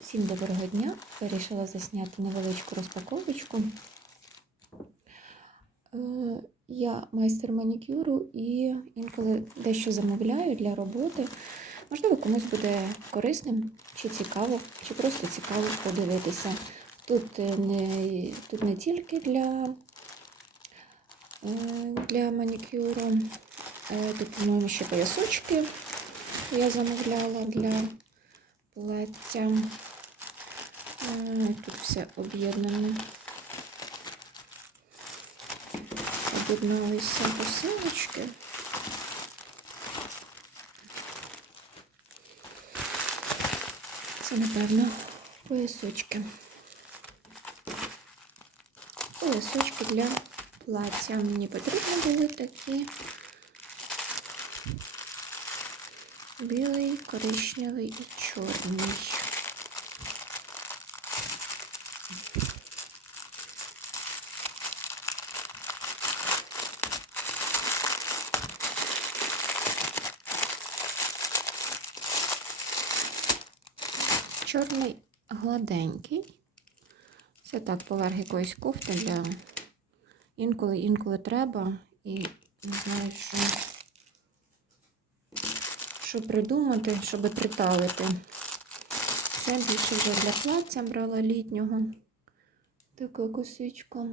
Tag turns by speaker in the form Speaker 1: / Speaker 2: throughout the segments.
Speaker 1: Всім доброго дня! Вирішила засняти невеличку розпаковочку. Е, Я майстер манікюру і інколи дещо замовляю для роботи. Можливо, комусь буде корисним чи цікаво, чи просто цікаво подивитися. Тут е, не, тут не тільки для, е, для манікюру, тут, по-моєму, ще поясочки я замовляла для плаття. Е, Тут все об'єднане. Об'єдналися посилочки. Це, напевно, поясочки. Поясочки для плаття. Мені потрібні були такі. Білий, коричневий і чорний. Чорний гладенький. Це так, поверх якоїсь кофти для інколи, інколи треба. І не знаю, що, що придумати, щоб приталити. Це більше вже для плаття брала літнього. Така косичка.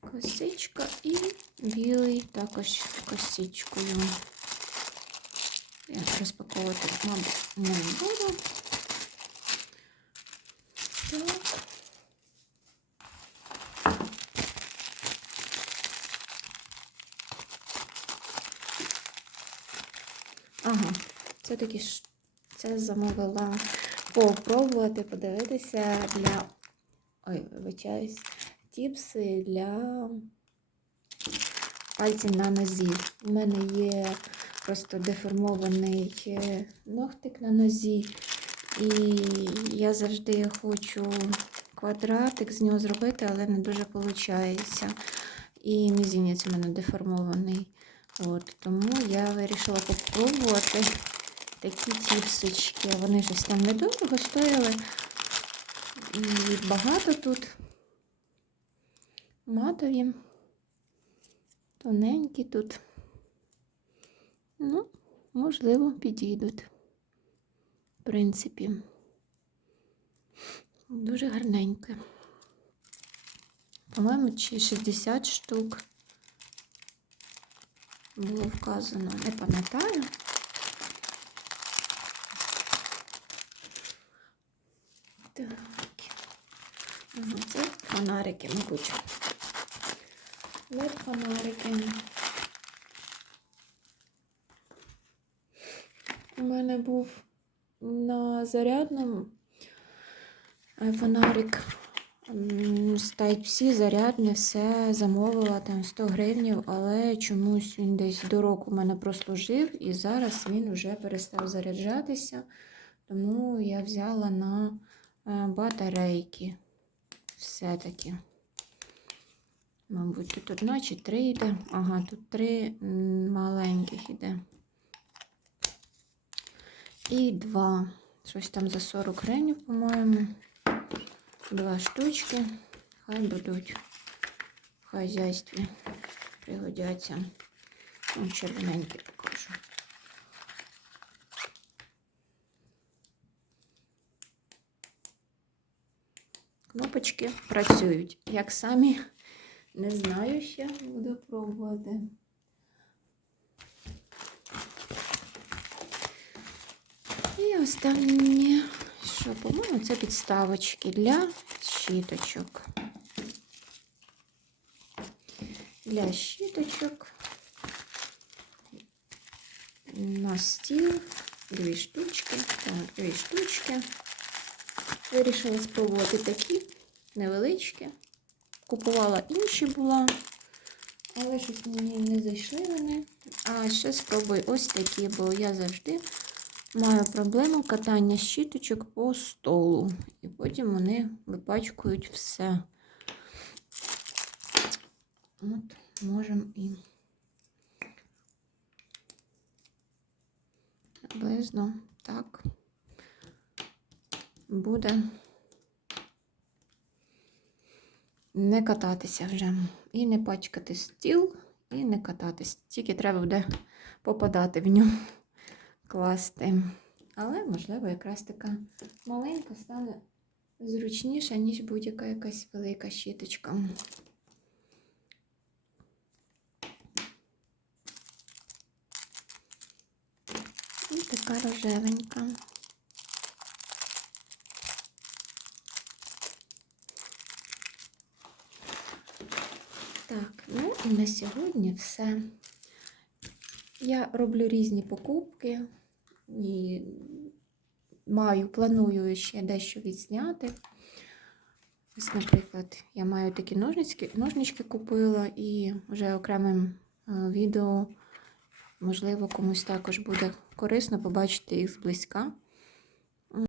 Speaker 1: Косичка і білий також косичкою. Я розпаковувати, мабуть, не буду. Так. Ага, ж це замовила попробувати, подивитися для. Ой, вибачаюсь, тіпси для пальців на нозі. У мене є просто деформований е, ногтик на нозі, і я завжди хочу квадратик з нього зробити, але не дуже виходить. І мізинець у мене деформований. От, Тому я вирішила попробувати такі тіпсочки. Вони щось там недорого стояли. І багато тут матові, тоненькі тут. Ну, можливо, підійдуть. В принципі, дуже гарненьке. По-моєму, чи 60 штук було вказано, не пам'ятаю. Так. Ага, це фонарики, мабуть. Лед фонарики. У мене був на зарядному е, фонарик Type-C зарядне, все замовила там 100 гривнів, але чомусь він десь до року в мене прослужив і зараз він вже перестав заряджатися. Тому я взяла на батарейки все-таки. Мабуть, тут одна чи три йде. Ага, тут три маленьких йде. І два. Щось там за 40 гривень, по-моєму. Два штучки. Хай будуть в хазяйстві. Пригодяться. Ну, червоненькі покажу. Кнопочки працюють. Як самі, не знаю ще, буду пробувати. І останнє, що, по-моєму, це підставочки для щіточок. Для щіточок на стіл дві штучки. Так, дві штучки. Вирішила спробувати такі невеличкі. Купувала інші була, але щось мені не зайшли вони. А ще спробую ось такі, бо я завжди маю проблему катання щіточок по столу. І потім вони випачкують все. От, можемо і приблизно так буде не кататися вже. І не пачкати стіл, і не кататись. Тільки треба буде попадати в нього, класти. Але, можливо, якраз така маленька стане зручніша, ніж будь-яка якась велика щіточка. І така рожевенька. Так, ну і на сьогодні все. Я роблю різні покупки і маю, планую ще дещо відзняти. Ось, наприклад, я маю такі ножнички, ножнички купила і вже окремим е, відео, можливо, комусь також буде корисно побачити їх зблизька.